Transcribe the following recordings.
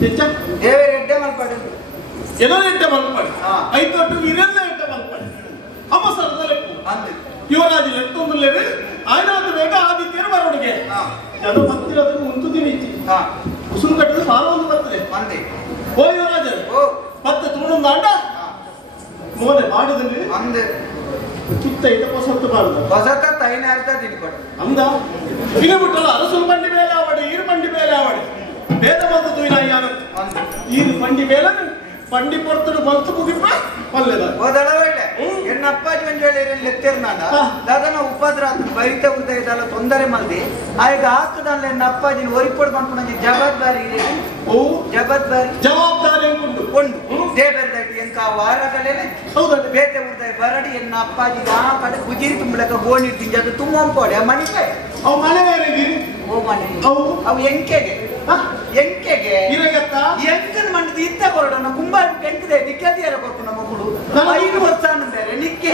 ದೇವರೆಡ್ಡೆ ಮಲ್ಪಡೆ ಏನೋ ಎಡ್ಡೆ ಮಲ್ಪಡೆ ಐತೊಟ್ಟು ವೀರೆಲ್ಲ ಎಡ್ಡೆ ಮಲ್ಪಡೆ ಅಮ್ಮ ಸರದಲ್ಲಿ ಯುವರಾಜು ಎತ್ತೊಂದಲೇರಿ ಆಯ್ನಾದ ಬೇಗ ಆದಿತ್ಯರು ಬರೋಡಿಗೆ ಜನ ಹತ್ತಿರದನ್ನು ಮುಂತುದಿನ ಇಚ್ಚಿ ಉಸುರು ಕಟ್ಟಿದ ಸಾಲ ಒಂದು ಬರ್ತದೆ ಅಂದೆ ಓ ಯುವರಾಜ ಮತ್ತೆ ತುಣೊಂದು ಅಂಡ ಮೋನೆ ಮಾಡಿದಲ್ಲಿ ಅಂದೆ ಚಿತ್ತ ಇದ ಹೊಸತ್ತು ಮಾಡುದು ಹೊಸತ ತೈನ ಅರ್ಥ ತಿನ್ಕೊಡು ಅಂದ ಇನ್ನು ಬಿಟ್ಟಲ್ಲ ಅರಸುಲ್ ಬಂಡಿ ಮೇಲೆ ಆವಡೆ ಈರು ಬಂಡಿ ಮೇಲೆ ಆವಡೆ ಭೇದ ಬಂದು ತುಯಿನ ಯಾರು ಈರು ಬಂಡಿ ಮೇಲೆ ಪಂಡಿ ಪೊರ್ತಡು ಮಲ್ತು ಮುಗಿಪ್ಪ ಪಲ್ಲೆದ ಓದಳವೈಲೆ ಎನ್ನ ಅಪ್ಪಾಜಿ ಒಂದು ವೇಳೆ ಲೆತ್ತಿರ್ನಾಡ ದಾದನ ಉಪದ್ರ ಬೈತ ಉದಯದಲ್ಲ ತೊಂದರೆ ಮಲ್ದಿ ಆಗ ಹಾಕದಲ್ಲ ಎನ್ನ ಅಪ್ಪಾಜಿನ ಒರಿಪೊಡ್ ಮಾಡ್ಕೊಂಡು ಜವಾಬ್ದಾರಿ ಇದೆ ಓ ಜವಾಬ್ದಾರಿ ಉಂಟು ದೇವರದಟ್ಟಿ ಎಂಕ ವಾರಗಳೇನೆ ಹೌದಲ್ಲ ಬೇತೆ ಉದಯ ಬರಡಿ ಎನ್ನ ಅಪ್ಪಾಜಿ ಆ ಕಡೆ ಗುಜಿರಿ ತುಂಬಲಕ ಗೋಣಿ ತಿಂಜದು ತುಂಬಂಪೋಡೆ ಮಣಿಕಾಯ ಅವು ಮನೆ ಬೇರೆ ಓ ಮನೆ ಅವು ಎಂಕೆಗೆ ಎಂಕನ್ ಮಂಡದ ಇತ್ತ ಕೊರಡನ ಕುಂಬಾರ ಎಂಕದೆ ದಿಕ್ಕದಿಯರ ಕೊಟ್ಟು ನಮ್ಮ ಮಗಳು 5 ವರ್ಷ ಬೇರೆ ನಿಕ್ಕೆ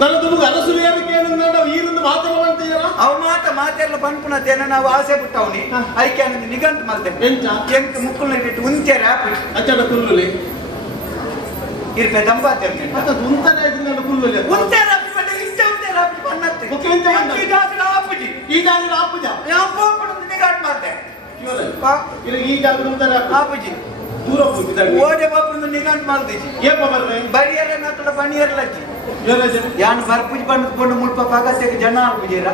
ನನ್ನ ತುಮಗ ಅರಸುಲಿಯರಿಗೆ ಏನಂದ ಈರಿಂದ ಮಾತಾಡುವಂತೀರ ಅವು ಮಾತೆಲ್ಲ ಪಂಪುನದೇನ ನಾವು ಆಸೆ ಬಿಟ್ಟವನಿ ಅದಕ್ಕೆ ನನಗೆ ನಿಗಂತ ಮಾಡ್ತೇನೆ ಎಂಕ ಮುಕ್ಕುಲ್ನ ಇಟ್ಟು ಉಂತ್ಯಾರ ಅಚ್ಚಡ ಕುಲ್ಲುಲಿ ಇರ್ಪೆ ದಂಪಾತೇನೆ ಮತ್ತೆ ಉಂತನೆ ಇದನ್ನ ಕುಲ್ಲುಲಿ ಉಂತ್ಯಾರ ಬಡ್ಡೆ ಇಷ್ಟ ಉಂತ್ಯಾರ ಪನ್ನತ್ತೆ ಓಕೆ ಎಂತ ಆಪುಜಿ ಈ ಜಾಗದ ಆಪುಜ ಯಾವ ಪೋಪುನ ನಿಗಾಟ್ ಮಾಡ್ತೆ ಈ ಜಾಗದ ಉಂತರ ಆಪುಜಿ ದೂರ ಹೋಗಿದ್ದಾರೆ ಓಡೆ ಬಾಪುನ ನಿಗಾಟ್ ಮಾಡ್ದಿಜಿ ಏಪ ಬರ್ರೆ ಬರಿಯರ ನತ್ತಡ ಬಣಿಯರ್ಲಜ್ಜಿ ಯೋರಾಜ ಯಾನ್ ಬರ್ಪುಜಿ ಬಂದ್ಕೊಂಡು ಮುಲ್ಪ ಪಾಗಸೆಗೆ ಜನ ಆಪುಜಿರ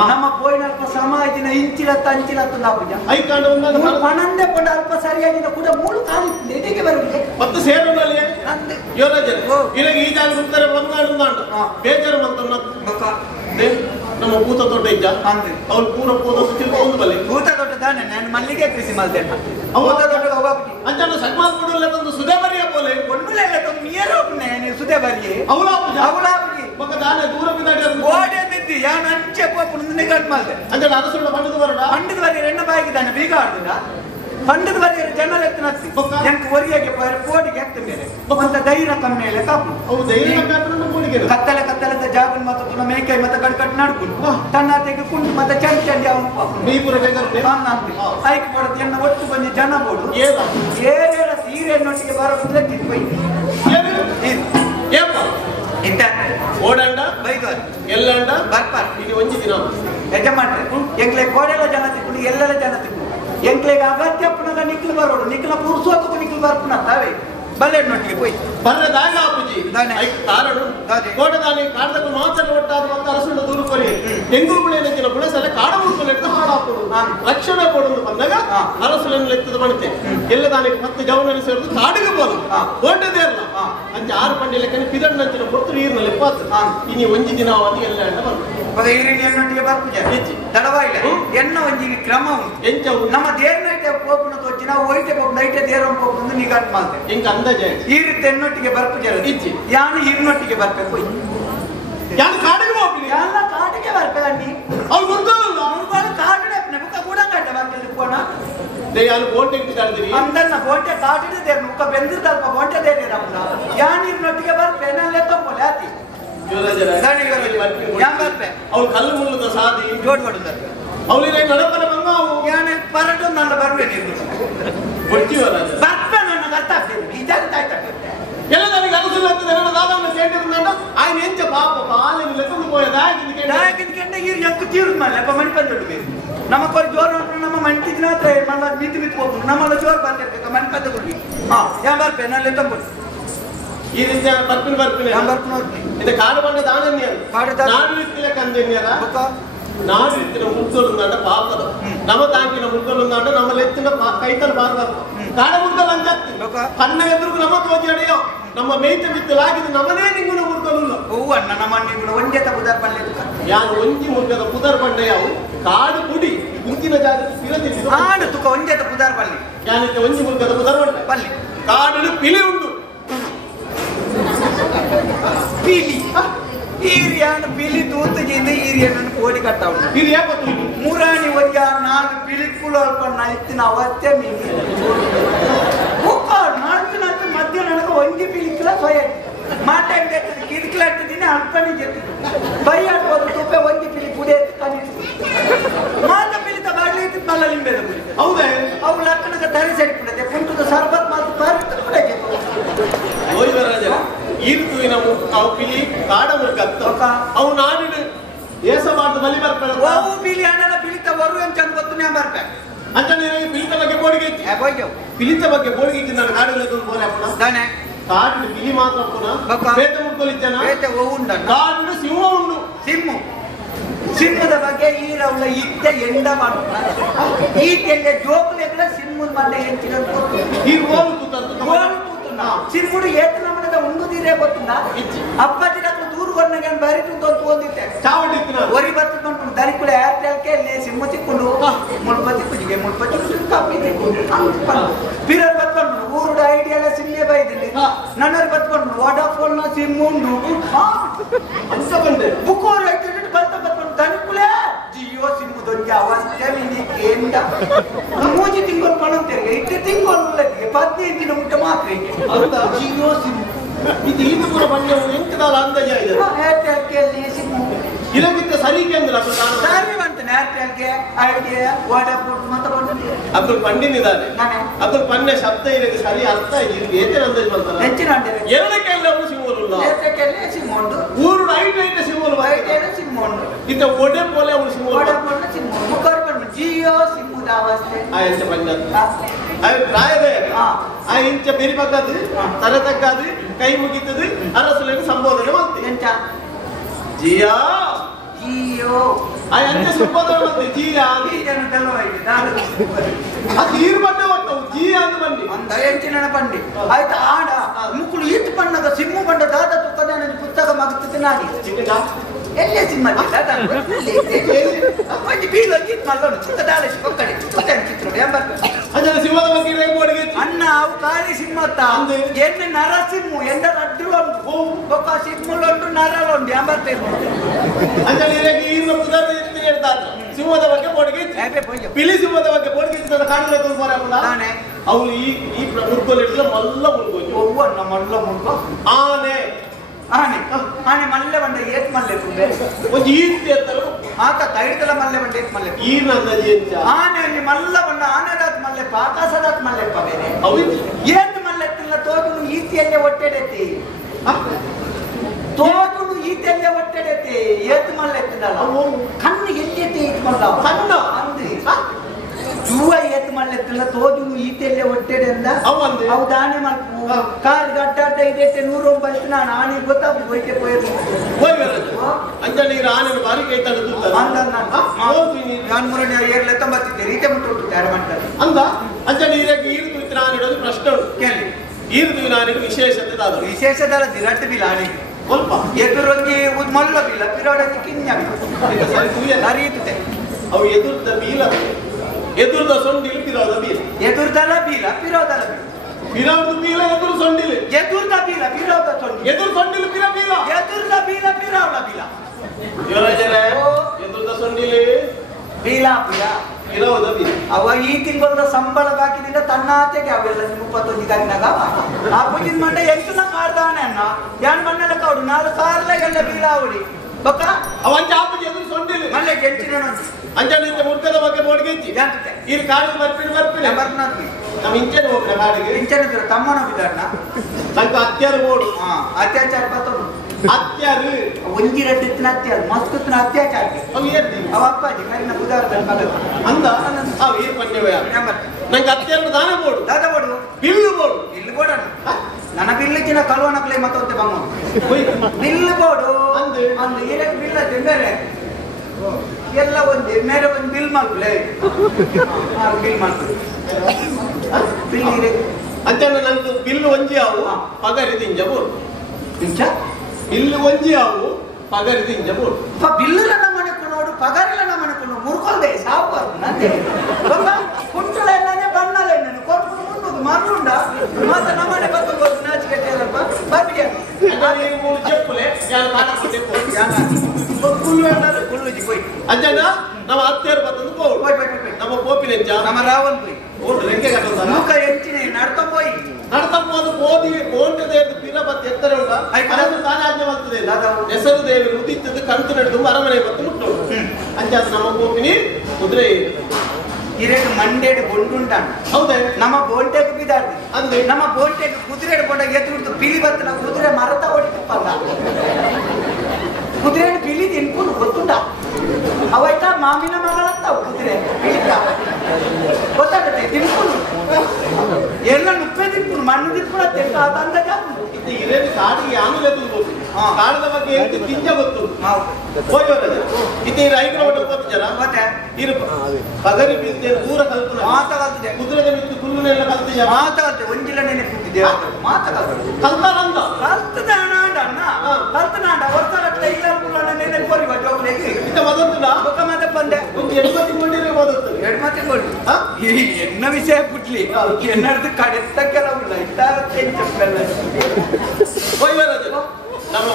ನಮ್ಮ ಪೋಯಿನಲ್ಪ ಸಮಾಜಿನ ಇಂಚಿಲತ್ತ ಅಂಚಿಲತ್ತ ಆಪುಜ ಐಕಾಂಡ ಒಂದಾದ ಪಣಂದೆ ಕೊಂಡ ಅಲ್ಪ ಸರಿಯಾಗಿನ ಕೂಡ ಮೂಳು ಕಾಲಿ ಎದೆಗೆ ಬರಲಿಕ್ಕೆ ಮತ್ತೆ ಸೇರೋನಲ್ಲಿ ಯೋರಾಜ ಇರಗೆ ಈ ಜಾಗದ ಉಂತರ ಬಂಗಾಡು ನಾಂಡ ಬೇಜಾರು ಮಂತನ್ನ ನಮ್ಮ ಭೂತ ದೊಡ್ಡ ಇದ್ದ ಅವ್ರು ಪೂರ ಪೂರ ತಿಳ್ಕೊಂಡು ಬಲ್ಲಿ ಭೂತ ದೊಡ್ಡ ತಾನೆ ನಾನು ಮಲ್ಲಿಗೆ ಕೃಷಿ ಮಾಡ್ತೇನೆ ಭೂತ ದೊಡ್ಡ ಹೋಗ್ಬಿಟ್ಟು ಅಂಚನ ಸನ್ಮಾನ ಕೊಡಲ್ಲ ತಂದು ಸುದೇ ಬರಿಯ ಬೋಲೆ ಒಂದುಲೆಲ್ಲ ತಂದು ನೀರೋಪ್ನೆ ನೀವು ಸುದೇ ಬರಿ ಅವಳಾಪುಜಿ ಮಗ ದಾನ ದೂರ ಬಿದ್ದಾಡಿ ಓಡೆ ಬಿದ್ದಿ ಯಾನ್ ಅಂಚೆ ಪೋಪು ನಿಗಟ್ ಮಾಡ್ದೆ ಅಂಚನ ಅರಸುಳ್ಳ ಪಂಡದ ಬರಡ ಪಂಡದ ಬರಿ ಎಣ್ಣ ಬಾಯಿಗಿದ್ದಾನೆ ಬೀಗ ಆಡ್ದಿಲ್ಲ ಪಂಡದ ಬರಿ ಜನರ ಎತ್ತಿನತ್ತಿ ಎಂಕ ಒರಿಯಾಗೆ ಕೋಡಿಗೆ ಎತ್ತ ಮೇಲೆ ಅಂತ ಧೈರ್ಯ ಕಮ್ಮಿ ಮೇಲೆ ಕಾಪು ಅವು ಧೈರ್ಯ ಕೋಡಿಗೆ ಕತ್ತಲೆ ಕತ್ತಲೆದ ಜಾಗನ್ ಮತ್ತೆ ತುನ ಮೇಕೈ ಮತ್ತೆ ಕಡ್ಕಟ್ ನಡ್ಕೊಂಡು ತನ್ನ ತೆಗೆ ಕುಂಟು ಮತ್ತೆ ಚಂಡಿ ಚಂಡಿ ಅವನು ನೀಪುರ ಬೇಕಾದ್ರೆ ಐಕ್ ಮಾಡೋದು ಎನ್ನ ಒಟ್ಟು ಬಂದು ಜನ ಬೋಡು ಏನೇಳ ಸೀರೆಯನ್ನೊಟ್ಟಿಗೆ ಬರೋದಿಲ್ಲ ಕಿತ್ಬೈ ಏಪ ಇಂತ ಓಡಂಡ ಬೈದು ಎಲ್ಲಂಡ ಬರ್ಪಾರ ಇಲ್ಲಿ ಒಂಜಿ ದಿನ ಯಜಮಾನ್ರೆ ಎಂಕ್ಲೆ ಕೋಡೆಲ್ಲ ಜನ ತಿಕ್ಕೊಂಡು ಎಲ್ಲೆಲ್ಲ ಜನ ತಿಕ್ಕೊಂಡು ಎಂಕ್ಲೆಗೆ ಅಗತ್ಯ ಪುನಗ ನಿಕ್ಲು ಬರೋಡು ನಿಕ್ಲ ಪುರುಸೋತಕ್ಕೂ ನಿಕ್ಲು ಬರ್ಪುನ ತಾವೇ ಬಲ್ಲೆಣ್ಣೊಟ್ಟಿಗೆ போய் ಬರ್ರದಾಗ ಆಪುಜಿ ಕಾರಣ ಕೋಟದಾನಿ ಕಾಡದಕ್ಕೆ ಮಾತ್ರ ಒಟ್ಟಾದ ಮತ್ತೆ ಅರಸುಂಡ ದೂರ ಕೊರಿ ಹೆಂಗುರುಗಳೇನ ದಿನ ಬುಳಸಲ್ಲ ಕಾಡ ಮುಳ್ಕೊಲೆಟ್ಟು ಹಾಡಾಪುಡು ರಕ್ಷಣೆ ಕೊಡಲು ಬಂದಾಗ ಅರಸುಲನ್ನು ಲೆತ್ತದ ಬಣತೆ ಎಲ್ಲ ದಾನಿಗೆ ಮತ್ತೆ ಗವನ ಸೇರಿದು ಕಾಡಿಗೆ ಬೋದು ಕೋಟದೇ ಇರಲ್ಲ ಅಂಚೆ 6 ಪಂಡಿ ಲೆಕ್ಕನ ಪಿದಣ್ಣಂಚಿನ ಕೊಟ್ಟು ನೀರಿನಲ್ಲಿ ಪಾತ್ರ ಇನಿ ಒಂಜಿ ದಿನ ಅವಧಿ ಎಲ್ಲ ಎಣ್ಣ ಬರ್ತದೆ ಎಣ್ಣೊಟ್ಟಿಗೆ ಬರ್ಪುಜ ತಡವಾಯಿಲ್ಲ ಎಣ್ಣ ಒಂಜಿ ಕ್ರಮ ಉಂಟು ಎಂಚ ನಮ್ಮ ದೇರ್ನೈಟೆ ಪೋಪುನ ತೋಚಿನ ಒಯ್ಟೆ ಪೋಪುನ ಐಟೆ ದೇರಂ ಪೋಪುನ ನಿಗಾಟ್ ಮಾಡ್ತೆ ಎಂಕ ಅಂದಾಜೆ ಈ ರೀತಿ ಎಣ್ಣೊಟ್ಟಿಗೆ ಬರ್ಪುಜರ ಇಚ್ಚಿ ಯಾನು ಹಿರ್ನೊಟ್ಟಿಗೆ ಬರ್ಬೇಕು ಯಾನು ಕಾಡಿಗೆ ಹೋಗ್ತೀನಿ ಎಲ್ಲ ಕಾಡಿಗೆ ಬರ್ಬೇಕು ಅನ್ನಿ ಅವ್ರು ಗುರ್ತಲ್ಲ ಅವ್ರು ಕಾಡಿಗೆ ಬುಕ್ಕ ಕೂಡ ಕಟ್ಟ ಬರ್ತಿದ್ರು ಕೋಣ ದೇಯಾಲು ಬೋಟೆ ಇಟ್ಟಿದ್ದಾರೆ ಅಂದನ್ನ ಬೋಟೆ ಕಾಡಿದೆ ಮುಖ ಬೆಂದಿರ್ದಲ್ಪ ಬೋಟೆ ದೇರೆ ರಮ್ನ ಯಾನು ಹಿರ್ನೊಟ್ಟಿಗೆ ಬರ್ಪೆ ನಲ್ಲೇ ತಪ್ಪಲೆ ಆತಿ ಅವ್ರು ಕಲ್ಲು ಮುಳ್ಳದ ಸಾದಿ ಜೋಡ್ ಮಾಡುತ್ತಾರೆ ಅವ್ರಿಗೆ ನಡಪನ ಬಂಗ ಅವು ಯಾನೆ ಪರಟು ನನ್ನ ಬರುವೆ ನೀನು ಬರ್ತೀವಲ್ಲ ಬರ್ಪೆ ನನ್ನ ಅರ್ಥ ಆಗ್ತದೆ ಇದಂತ ಆಯ್ತದೆ ಎಲ್ಲ ನನಗೆ ಅನುಸೂಲ ಆಗ್ತದೆ ನನ್ನ ದಾದವನ್ನು ಕೇಳಿದ್ರಿಂದ ఆయన ಎಂಚ ಪಾಪ ಪಾಲಿನ ಲೆಕ್ಕಂದು పోయేదాకిందుకంటే ఈ ఎక్కు తీరుంది మళ్ళీ అప్ప మణి పెద్దడు మీరు నమ్మకొరి జోరు ఉంటుంది ನಮ್ಮ ಮಣಿ ತಿನ್ನ ಮళ్ళీ ಮಿತಿ ಮಿತಿ ಹೋಗ್ಬೋದು ನಮ್ಮಲ್ಲ ಜೋರು ಬರ್ತಿರ್ಬೇಕು ಮಣಿ ಪದ್ದಗಳು ಯಾನ್ ಬರ್ಪೆ ನಾನು ಲೆತ್ತಂಬೋದು ಈ ರೀತಿ ಬರ್ಪಿನ ಇದು ಕಾಡು ಬಂಡ ದಾನನ್ಯರು ನಾಡು ರೀತಿಯ ಕಂದನ್ಯರ ನಾಡು ರೀತಿಯ ಮುಗ್ಗಲುಂದಾಂಡ ಪಾಪದ ನಮ್ಮ ತಾಂಕಿನ ಮುಗ್ಗಲುಂದಾಂಡ ನಮ್ಮ ಎತ್ತಿನ ಕೈತಲ್ ಬಾರ್ಬಾರ್ದು ಕಾಡ ಮುಗ್ಗಲ್ ಅಂಜತ್ತಿ ಕಣ್ಣ ಎದುರು ನಮ್ಮ ತೋಜಿ ಅಡೆಯೋ ನಮ್ಮ ಮೇಯ್ತ ಬಿತ್ತಲಾಗಿದ್ದು ನಮ್ಮನೇ ನಿಂಗುನ ಮುಗ್ಗಲುಲ್ಲ ಹೂವು ಅಣ್ಣ ನಮ್ಮ ನಿಂಗುನ ಒಂಜೆತ ಪುದರ್ ಬಂಡೆ ಯಾರು ಒಂಜಿ ಮುರ್ಗದ ಪುದರ್ ಬಂಡೆ ಯಾವು ಕಾಡು ಕುಡಿ ಮುಂಚಿನ ಜಾಗ ಸಿರದಿಲ್ಲ ಕಾಡು ತುಕ ಒಂಜೆತ ಪುದರ್ ಬಲ್ಲಿ ಯಾನಿಗೆ ಒಂಜಿ ಮುರ್ಗದ ಪುದರ್ ಬಂಡೆ ಬಲ್ಲಿ ಕಾಡು ಪಿಲಿ ಉಂಟು ಪಿಲಿ ಈರಿಯಾನು ಪಿಲಿ ತೂತುಜಿಂದ ಈರಿಯನ್ನು ಕೋಡಿ ಕಟ್ಟಾವು ಹಿರಿಯ ಮೂರಾಣಿ ಒಯ್ಯ 4 ಪಿಲಿಕ್ಕುಳು ಅಲ್ಕೊಂಡು ಇತ್ತಿನ ಅವತ್ತೇ ಮೀನಿ ನಾಲ್ಕು ಮಧ್ಯ ನನಗೆ ಒಂಜಿ ಪಿಲಿಕ್ಕಿಲ್ಲ ಸೊಯ್ಯ ಮಾತಾಡಿದೆ ಕಿರಿಕಿಲಾಗ್ತಿದ್ದೀನಿ ಅಲ್ಪಣಿ ಜೊತೆ ಬೈಯಾಟ ಹೋದ್ರು ತುಪ್ಪೆ ಒಂಜಿ ಪಿಲಿ ಕುಡಿಯ ಕಲಿತು ಮಾತ ಪಿಲಿತ ಬಾಡ್ಲಿ ಇತ್ತು ಮಲ್ಲ ಲಿಂಬೆದ ಹೌದೇ ಅವು ಲಕ್ಕಣಕ್ಕೆ ತಲೆ ಸರಿಪುಡದೆ ಕುಂಟುದ ಸರ್ಬತ್ ಮಾತು ಪಾರಿತ ಓಯ್ವರಾಜ ಈರ್ತು ನಮ್ಮ ಅವು ಪಿಲಿ ಕಾಡ ಮುರ್ಗತ್ತ ಅವು ನಾಡಿನ ಏಸವಾದ ಬಲಿ ಬರ್ತಾರೆ ಅವು ಪಿಲಿ ಅಣ್ಣನ ಪಿಲಿತ ಬರು ಅಂತ ಗೊತ್ತು ನಾ ಬರ್ಬೇಕು ಅಂತ ನಿನಗೆ ಪಿಲಿತ ಬಗ್ಗೆ ಬೋಡಿಗೆ ಪಿಲಿತ ಬಗ್ಗೆ ಬೋಡಿಗೆ ನಾನು ಕಾಡಲ್ಲಿ ಬೋರೆ ತಾನೆ ಕಾಡಿನ ಪಿಲಿ ಮಾತ್ರ ಬೇತ ಮುಟ್ಕೊಲಿದ್ದಾನ ಬೇತ ಉಂಡ ಕಾಡಿನ ಸಿಂಹ ಉಂಡು ಸಿಂಹದ ಬಗ್ಗೆ ಈರವಳ ಇತ್ತೆ ಎಂಡ ಮಾಡ್ತಾರ ಈತೆಲ್ಲ ಜೋಕುಲೆಗಳ ಸಿಂಹದ ಮನೆ ಹೆಚ್ಚಿನ ಈ ಗೋಲು ತೂತ ಸಿಂಹುಡು ಏತ ನಮ್ಮದ ಉಂಗುದಿರೇ ಗೊತ್ತಿಲ್ಲ ಅಪ್ಪಾಜಿ ದೂರ ಬಂದಾಗ ಬರಿಟು ತೋಂದಿತ್ತೆ ಚಾವಡಿತ್ತಿನ ಒರಿ ಬರ್ತಕೊಂಡು ದರಿಕುಳ ಏರ್ಟೆಲ್ಕೆ ಇಲ್ಲಿ ಸಿಂಹ ಚಿಕ್ಕೊಂಡು ಮುಳ್ಪತಿ ಕುಜಿಗೆ ಮುಳ್ಪತಿ ಕಾಪಿ ಪಿರರ್ ಬತ್ಕೊಂಡು ಊರುಡ ಐಡಿಯಾ ಎಲ್ಲ ಸಿಮ್ಮೆ ಬೈದಿಲ್ಲಿ ನನ್ನರು ಬತ್ಕೊಂಡು ವಾಡಾಫೋನ್ ಸಿಮ್ ಉಂಡು ಅಂತ ಬಂದೆ ಬುಕ್ಕೋರು ಐತೆ ಬತ್ಕೊಂಡು ದರಿಕುಳೆ ಜಿಯೋ ಸಿಮ್ಮದೊಂದು ಅವಸ್ಥೆ ಕೇಂದ ಮೂಜಿ ತಿಂಗಳು ಪಣಂತಿರ್ಗೆ ಇಟ್ಟು ತಿಂಗಳು 15 ದಿನ ಮುಟ್ಟ ಮಾತ್ರ ಜಿಯೋ ಸಿಮ್ ಇದು ಈತ ಪೂರ ಬಂದವು ಎಂಕದಾಲ ಅಂದಾಜ ಇದೆ ಏರ್ಟೆಲ್ಗೆ ಸಿಮ್ಮು ಇರಗಿದ್ದ ಸರಿ ಕೇಂದ್ರ ಸರಿ ಬಂತಾನೆ ಏರ್ಟೆಲ್ಗೆ ಐಡಿಯಾ ವಾಡಾಫೋನ್ ಮತ್ತೆ ಬಂದಿದೆ ಅಬ್ದುಲ್ ಪಂಡಿನಿದ್ದಾನೆ ಅಬ್ದುಲ್ ಪನ್ನೆ ಶಬ್ದ ಇರಗೆ ಸರಿ ಅರ್ಥ ಇದು ಏತನ ಅಂದಾಜು ಬಂತಲ್ಲ ಹೆಚ್ಚಿನ ಅಂತಾರೆ ಎರಡಕ್ಕೆ ಎಲ್ಲವೂ ಸಿಂಹರುಲ್ಲ ಏರ್ಟೆಲ್ಗೆ ಸಿಮ್ಮುಂಡು ಊರು ಐಟ್ ಸಿಂಹರು ಐಟೆಲ್ ಸಿಮ್ಮುಂಡು ಇತ್ತ ಒಡೆ ಪೋಲೆ ಅವನು ಸಿಂಹ ವಾಡಾಫೋನ್ ಸಿಮ್ಮು ಮುಖರ್ ಬಂದು ಜಿಯೋ ಸಿಮ್ಮುದ ಅವಸ್ಥೆ ಆ ಎಂಚ ಪಂಜಾತ್ ಅవి ಪ್ರಾಯದೇ ಆ ಇಂಚ ಬೆರಿಬಕ್ಕದು ತಲೆ ತಗ್ಗದು ಕೈ ಮುಗಿತದು ಅರಸಲಿಗೆ ಸಂಬೋಧನೆ ಮಾಡ್ತೀವಿ ಎಂಚ ಜಿಯಾ ಜಿಯೋ ಆ ಎಂಚ ಸಂಬೋಧನೆ ಮಾಡ್ತೀವಿ ಜಿಯಾ ಈ ಜನ ತಲವಾಯಿದೆ ನಾನು ಆ ತೀರ್ ಬಂಡೆ ಬರ್ತಾವು ಜಿಯಾ ಅಂತ ಬನ್ನಿ ಅಂದ ಎಂಚಿನ ಬಂಡಿ ಆಯ್ತು ಆಡ ಮುಕ್ಕಳು ಈತು ಬಣ್ಣದ ಸಿಮ್ಮು ಬಂಡ ದಾದ ತುಕ್ಕದ ಪುಸ್ತಕ ಮಗತಿತ್ತು ನಾಡಿ ಎಲ್ಲೇ ಸಿಂಹ ಒಂಜಿ ಬೀಲು ಗೀತ್ ಮಲ್ಲೋಡು ಚಿಕ್ಕ ದಾಳಿ ಕೊಕ್ಕಡೆ ಚಿತ್ರ ಅದರ ಸಿಂಹದ ಬಗ್ಗೆ ಬೋಡಿಗೆ ಅನ್ನ ಅವು ಕಾಳಿ ಸಿಂಹತ್ತ ಎಣ್ಣೆ ನರಸಿಂಹು ಎಂದ ಅಡ್ಡುಲೊಂಡು ಒಕ್ಕ ಸಿಂಹಲೊಂಡು ನರಲೊಂಡು ಎಂಬತ್ತೈದು ಅಂದ್ರೆ ಈಗಿನ ಉದಾಹರಣೆ ಹೇಳ್ತಾರೆ ಸಿಂಹದ ಬಗ್ಗೆ ಬೋಡಿಗೆ ಪಿಲಿ ಸಿಂಹದ ಬಗ್ಗೆ ಬೋಡಿಗೆ ಕಾಣಲೆ ಅವಳು ಈ ಮುಡ್ಕೊಲಿಡ್ಲ ಮಲ್ಲ ಮುಡ್ಕೊಂಡು ಒವ್ವು ಅನ್ನ ಮಲ್ಲ ಮುಡ್ಕೊ ಆನೆ ಆನೆ ಆನೆ ಮಲ್ಲೆ ಬಂಡ ಏತ್ ಮಲ್ಲೆ ತುಂಬೆ ಒಂದು ಈರ್ತಿ ಎತ್ತರು ಆತ ತೈಡಲ ಮಲ್ಲೆ ಬಂಡ ಏತ್ ಮಲ್ಲೆ ಈರ್ನ ಅಂದಾಜಿ ಎಂಚ ಆನೆಯಲ್ಲಿ ಮಲ್ಲ ಬಂಡ ಆನೆದಾತ್ ಮಲ್ಲೆಪ್ಪ ಆಕಾಶದಾತ್ ಮಲ್ಲೆಪ್ಪ ಬೇರೆ ಹೌದು ಏತ್ ಮಲ್ಲೆತ್ತಿಲ್ಲ ತೋಟುನು ಈತಿಯಲ್ಲೇ ಒಟ್ಟೆಡೆತಿ ತೋಟುನು ಈತಿಯಲ್ಲೇ ಒಟ್ಟೆಡೆತಿ ಏತ್ ಮಲ್ಲೆತ್ತಿದಲ್ಲ ಕಣ್ಣು ಎಲ್ಲಿ ಇಟ್ಕೊಂಡ ಕಣ್ಣು ಅಂದ್ರಿ ಜೂವ ಏತ್ ಮಲ್ಲೆತ್ತಿಲ್ಲ ತೋಟುನು ಈತಿಯಲ್ಲೇ ಒಟ್ಟೆಡೆ ಅಂದ ಅವು ದಾನೆ ಮಾಡ್ಕು ಕಾಲ್ ಗಡ್ಡಾಟ ಇದೆ 109 ನಾನು ಆನೆ ಗೊತ್ತಾಗ ಹೋಯ್ತೆ ಪೋಯ್ತು ಅಂಜಲಿ ಆನೆ ಬಾರಿ ಕೈ ತಡೆದು ನಾನು ಮೂರನೇ ಏರ್ಲೆ 90 ರೀತಿ ಮುಟ್ಟು ತಯಾರು ಮಾಡ್ತಾರೆ ಅಂದ ಅಂಜಲಿ ಈರ್ತು ಇತ್ತು ನಾನು ಇಡೋದು ಪ್ರಶ್ನೆ ಉಂಟು ಕೇಳಿ ಈರ್ತು ನಾನಿಗೆ ವಿಶೇಷತೆ ದಾದ ವಿಶೇಷದ ದಿರಟ್ ಬಿಲ್ಲ ಆನೆಗೆ ಸ್ವಲ್ಪ ಎದುರೊಂದಿ ಮಲ್ಲ ಬಿಲ್ಲ ಪಿರೋಡಕ್ಕೆ ಕಿನ್ಯ ಅರಿಯುತ್ತೆ ಅವು ಎದುರ್ದ ಬೀಲ ಎದುರ್ದ ಸೊಂಡಿಲು ಪಿರೋದ ಬೀಲ ಎದುರ್ದಲ್ಲ ಬೀಲ ಪಿರೋದಲ್ಲ ಬೀಲ ಪಿರೋದ ಬೀಲ ಎದುರು ಸೊಂಡಿಲು ಎದುರ್ದ ಬೀಲ ಪಿರೋದ ಸೊಂಡಿ ಎದುರು ಸೊಂಡಿಲು ಪಿರ ಬೀಲ ಎದುರ್ದ ಬೀಲ ಪಿರೋದ ಬೀಲ ಯೋರಜನೆ ಎದುರ್ದ ಸೊಂಡಿಲು ಬೀಲ ಬೀಲ ಪಿರೋದ ಬೀಲ ಅವ ಈ ತಿಂಗಳ ಸಂಬಳ ಬಾಕಿದಿಂದ ತನ್ನಾತೆಗೆ ಅವೆಲ್ಲ 31 ಗಂಟೆಗ ಆ ಪುಜಿನ ಮಂಡ ಎಂಟುನ ಕಾಡ್ದಾನೆ ಅನ್ನ ಯಾನ್ ಮಣ್ಣೆಲ್ಲ ಕಾಡು 4 ಕಾರ್ಲೆಗೆಲ್ಲ ಬೀಲ ಅವಡಿ ಬೊಕ್ಕ ಅವಂಚ ಆಪುಜಿ ಎದುರು ಸೊಂಡಿಲು ಮಲ್ಲೆ ಗೆಂಚಿನ ಅಂಜನಿಂದ ಮುರ್ಕದ ಬಗ್ಗೆ ಬೋಡಿಗೆಂಚಿ ಈ ಕಾಡಿಗೆ ಬರ್ಪಿನ ನಮ್ಮ ಇಂಚನೆ ಹೋಗ್ರ ಕಾಡಿಗೆ ಇಂಚನೆ ತಮ್ಮನ ಬಿದ್ದಾರಣ ನಂಗೆ ಅತ್ಯಾರು ಬೋಡು ಅತ್ಯಾಚಾರ ಪತ್ತರು ಅತ್ಯಾರು ಒಂಜಿ ರಡ್ಡಿತ್ತಿನ ಅತ್ಯಾರ ಮಸ್ಕುತ್ತಿನ ಅತ್ಯಾಚಾರಕ್ಕೆ ಅವು ಏರ್ತಿ ಅವ ಅಪ್ಪಾಜಿ ಕರಿನ ಬುಧಾರ ಅಂದ ಅವು ಏರ್ ಪಂಡ್ಯವೇ ನಂಗೆ ಅತ್ಯಾರು ದಾನ ಬೋಡು ದಾದ ಬೋಡು ಬಿಲ್ಲು ಬೋಡು ಬಿಲ್ಲು ಬೋಡಣ ನನ್ನ ಬಿಲ್ಲಿನ ಕಲ್ವನಕ್ಲೆ ಮತ್ತೊಂದು ಬಮ್ಮ ಬಿಲ್ಲು ಬೋಡು ಅಂದು ಈರೇ ಬಿಲ್ಲ ಬೇರೆ ಎಲ್ಲ ಒಂದು ಮೇಲೆ ಒಂದು ಬಿಲ್ ಮಾಡ್ಕೊಳ್ಳಿ ಬಿಲ್ ಮಾಡ್ಕೊಳ್ಳಿ ಬಿಲ್ ಇದೆ ಅಂಚಣ್ಣ ನಂದು ಬಿಲ್ಲು ಒಂಜಿ ಅವು ಪಗರಿದಿಂಜ ಬೋಡು ಇಂಚ ಬಿಲ್ಲು ಒಂಜಿ ಅವು ಪಗರಿದಿಂಜ ಬೋಡು ಬಿಲ್ಲುಲ ಮನೆಕೊಂಡು ನೋಡು ಪಗರಿಲ ಮನೆಕೊಂಡು ಮುರ್ಕೊಂಡೆ ಸಾವು ನಂದೆ ಕುಂಟಲ ಎಲ್ಲನೇ ಬಣ್ಣಲ್ಲ ನಾನು ಕೊಟ್ಟು ಮುಂಡುದು ಮರುಂಡ ಮತ್ತೆ ನಮ್ಮನೆ ಬಂದು ನಾಚಿಕೆಟ್ಟೆ ಬರ್ಬಿಡಿ చెప్పులే ಅಂಜಣ್ಣ ನಮ್ಮ ಅತ್ತೆಯರು ಬಂದು ನಮ್ಮ ಕೋಪಿನೆಂಚ ನಮ್ಮ ರಾವನ್ ಪೋಯಿ ಓಡು ರೆಂಗೆ ಕಟ್ಟೋದ ಮುಖ ಎಂಚಿನ ನಡ್ಕೊಂಬೋಯಿ ನಡ್ಕೊಂಬೋದು ಓದಿ ಓಂಟದೆ ಪಿರ ಬತ್ತು ಎತ್ತರ ಉಂಟ ಅದನ್ನು ತಾನೇ ಆಜ್ಞೆ ಮಾಡ್ತದೆ ಹೆಸರು ದೇವಿ ಉದಿತ್ತದು ಕಂತು ನಡೆದು ಅರಮನೆ ಬತ್ತು ಮುಟ್ಟೋದು ಅಂಚ ನಮ್ಮ ಕೋಪಿನಿ ಕುದುರೆ ಇರೇಡು ಮಂಡೇಡು ಗೊಂಡುಂಟಾನ ಹೌದೇ ನಮ್ಮ ಬೋಂಟೆಗೆ ಬಿದ್ದಾಡ್ತಿ ಅಂದ್ರೆ ನಮ್ಮ ಬೋಂಟೆಗೆ ಕುದುರೆ ಬೋಂಡ ಎದ್ದು ಪಿಲಿ ಬರ್ತನ ಕುದುರೆ ಮರತ ಹೊಡಿತಪ್ಪಲ್ಲ ಕುದುರೆ ಪಿಲಿ ತಿನ್ಕೊಂಡು ಗೊತ್ತುಂಟ ಅವಯ್ತಾ ಮಾಮಿನ ಮಗಳಂತಾವು ಕುದುರೆ ಪಿಲಿಕ ಗೊತ್ತಾಗತ್ತೆ ತಿನ್ಕೊಂಡು ಎಲ್ಲ ನುಪ್ಪೆ ತಿನ್ಕೊಂಡು ಮಣ್ಣು ತಿನ್ಕೊಳತ್ತೆ ಅಂದಾಗ ಇರೇನು ಕಾಡಿಗೆ ಆಮೇಲೆ ತುಂಬೋದು ಕಾಡದ ಬಗ್ಗೆ ಎಂತ ತಿಂಜ ಗೊತ್ತು ಹೋಯ್ವರದು ಇತ್ತೆ ಐಕ್ರ ಒಟ್ಟು ಗೊತ್ತು ಜನ ಮತ್ತೆ ಇರು ಪಗರಿ ಬಿದ್ದೆ ಪೂರ ಕಲ್ಪನೆ ಮಾತಾಡ್ತಿದೆ ಕುದುರೆದ ಬಿದ್ದು ಕುಲ್ಲುನೆಲ್ಲ ಕಲ್ತಿದ್ಯಾ ಮಾತಾಡ್ತೆ ಒಂಜಿಲ ನೆನಪಿದ್ದೆ ಮಾತಾಡ್ತಾರೆ ಕಲ್ತಾರಂತ ಕಲ್ತದಾಣ ಅಣ್ಣ ಕಲ್ತನಾಡ ವರ್ಷಗಟ್ಟಲೆ ಇಲ್ಲ ಕುಲ್ಲನ ನೆನಪೋರಿ ಜೋಗ್ಲಿಗೆ ಇತ್ತ ಮದೊಂದುಂಡ ಬೊಕ್ಕ ಮತ್ತೆ ಬಂದೆ ಒಂದು ಎಡ್ಮತಿ ಕೊಂಡಿರೋ ಮದೊಂದು ಎಡ್ಮತಿ ಕೊಳ್ಳಿ ಎನ್ನ ವಿಷಯ ಪುಟ್ಲಿ ಎನ್ನಡ್ದು ಕಡೆತ್ತ ಕೆಲವಿಲ್ಲ ಇತ್ತಾರ ಚೆಂಚಲ್ಲ ಹೋಯ್ವರದು ನಮ್ಮ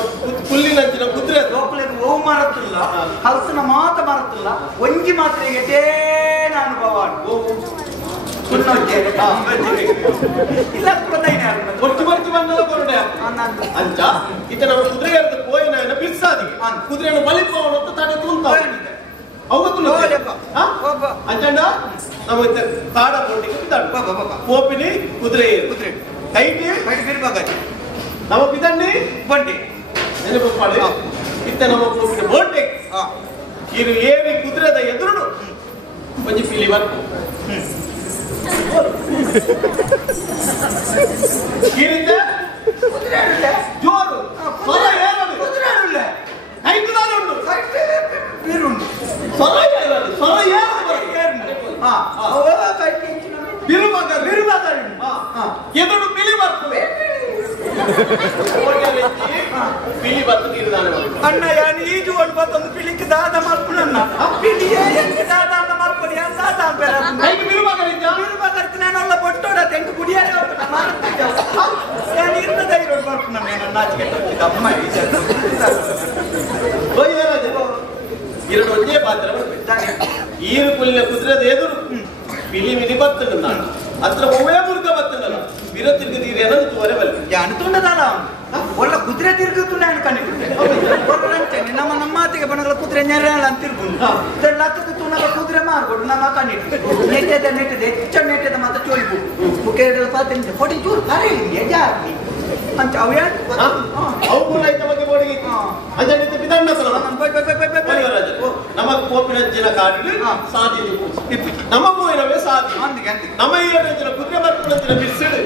ಕುಲ್ಲಿನಂಚಿನ ಕುದುರೆ ಲೋಕಲಿಗೆ ಓ ಮಾರತ್ತಿಲ್ಲ ಕಲ್ಸನ ಮಾತ ಮಾರತ್ತಿಲ್ಲ ಒಂಜಿ ಮಾತ್ರ ಎಟೇ ಅನುಭವ ಇಲ್ಲ ಒಟ್ಟು ಬರ್ತಿ ಬಂದಲ್ಲ ಕೊರಡೆ ಅಂಚ ಇತ್ತ ನಮ್ಮ ಕುದುರೆ ಪೋಯಿನ ಬಿರ್ಸಾದಿ ಕುದುರೆಯನ್ನು ಬಲಿಪವನು ಅಂತ ತಡೆ ತುಂತ ಅವತ್ತು ಅಂಚಂಡ ನಮ್ಮ ಕಾಡ ಬೋಟಿಗೆ ಬಿದ್ದಾಡು ಪೋಪಿನಿ ಕುದುರೆ ಕುದುರೆ ಕೈಟಿ ಬಿರ್ಬಾಗತಿ ನಮ್ಮ ಬಿದಂಡಿ ಬಂಡಿ ನೆನಪು ಮಾಡಿ ಇತ್ತ ನಮ್ಮ ಪೋಪಿನ ಬೋಟೆ ಇದು ಏವಿ ಕುದುರೆದ ಎದುರು ಒಂಜಿ ಪಿಲಿ ಬರ್ಕು ಕಿರಿತ ಜೋರು ಸ್ವರ ಏರೋದು ಕುದುರೆ ಐದು ಉಂಟು ಬೀರುಂಡು ಸ್ವರ ಏರೋದು ಸ್ವರ ಏರೋದು ಎದುರು ಪಿಲಿ ಬರ್ತದೆ ಪಿಲಿ ಬರ್ತದೆ ಅಣ್ಣ ಯಾನು ಈಜು ಒಂದು ಬತ್ತೊಂದು ಪಿಲಿಕ್ಕೆ ದಾದ ಮಾಡ್ಕೊಂಡಣ್ಣ ಪಿಲಿಯೇ ಎಂಗೆ ದಾದ ಅಂತ ಮಾಡ್ಕೊಂಡು ಯಾರು ದಾದ ಅಂತ ಬಿರುಬಾಗರಿದ್ದ ನಾನೆಲ್ಲ ಬೊಟ್ಟೋಡ ತೆಂಗು ಕುಡಿಯಾರೆ ನಾನು ಇರ್ನ ಧೈರ್ಯ ಮಾಡ್ಕೊಂಡ ನಾನು ನಾಚಿಕೆ ಅಮ್ಮ ಎರಡು ಒಂದೇ ಪಾತ್ರ ಈರು ಕುಲ್ಲಿನ ಕುದುರೆದ ಎದುರು ಪಿಲಿ ಮಿಲಿ ಬರ್ತದೆ ನಾನು ಹತ್ರ ಒಮ್ಮೆ ಮುರುಗ ಬರ್ತದಲ್ಲ ಬಿರ ತಿರುಗದೀರಿ ಅನ್ನೋದು ತೋರೆ ಬರ್ತದೆ ಅನ್ಕೊಂಡದಲ್ಲ ಒಳ್ಳೆ ಕುದುರೆ ತಿರುಗುತ್ತುಂಡೆ ಅನ್ಕೊಂಡಿರ್ತೇನೆ ನಮ್ಮ ಮಾತಿಗೆ ಬಣ್ಣಗಳ ಕುದುರೆ ನೆರೆಯಲ್ಲ ಅಂತ ತಿರ್ಕೊಂಡು ಲಕ್ಕಕ್ಕೆ ತುಣಗ ಕುದುರೆ ಮಾರ್ಬೋದು ನಮ್ಮ ಕಣ್ಣಿಟ್ಟು ನೆಟ್ಟದ ಹೆಚ್ಚ ನೆಟ್ಟದ ಮಾತ್ರ ಚೋಳಿಬಿಟ್ಟು ಮುಖೆ ಪಾತ್ರೆ ಕೊಡಿ ಚೂರು ಕರೆ ಜಾರಿ ಅಂತ ಅವು ಅವು ಕೂಡ ಐತ ಬಗ್ಗೆ ಬೋಡಿಗೆ ಅದರಿಂದ ಬಿದಣ್ಣ ನಮ್ಮ ಕೋಪಿನಂಚಿನ ಕಾಡಿಗೆ ಸಾಧಿ ನಮ್ಮ ಬೋಯಿನವೇ ಸಾಧಿ ನಮ್ಮ ಈರೊಂದಿನ ಕುದುರೆ ಬರ್ಕೊಂಡಂಚಿನ ಬಿರ್ಸಿಡು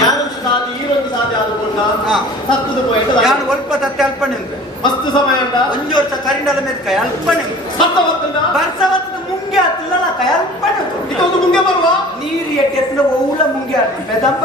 ಯಾರೊಂದು ಸಾಧಿ ಈರೊಂದು ಸಾಧಿ ಆದುಕೊಂಡ ಸತ್ತದ ಪೋಯಿಟ್ ನಾನು ಸ್ವಲ್ಪ ತತ್ತೆ ಅಲ್ಪಣೆ ಮಸ್ತ್ ಸಮಯ ಉಂಟ ಒಂದು ವರ್ಷ ಕರಿಂಡಲ ಮೇಲೆ ಅಲ್ಪಣೆ ಸತ್ತ ಹೊತ್ತುಂಟ ಬರ್ಸವತ್ತದ ಮುಂಗೆ ಆತಿಲ್ಲ ಅಲ್ಪಣೆ ಇದೊಂದು ಮುಂಗೆ ಬರುವ ನೀರು ಎಟ್ಟೆತ್ತಿನ ಒವ್ಲ ಮುಂಗೆ ಆಡ್ತಿ ಬೆದಂಬ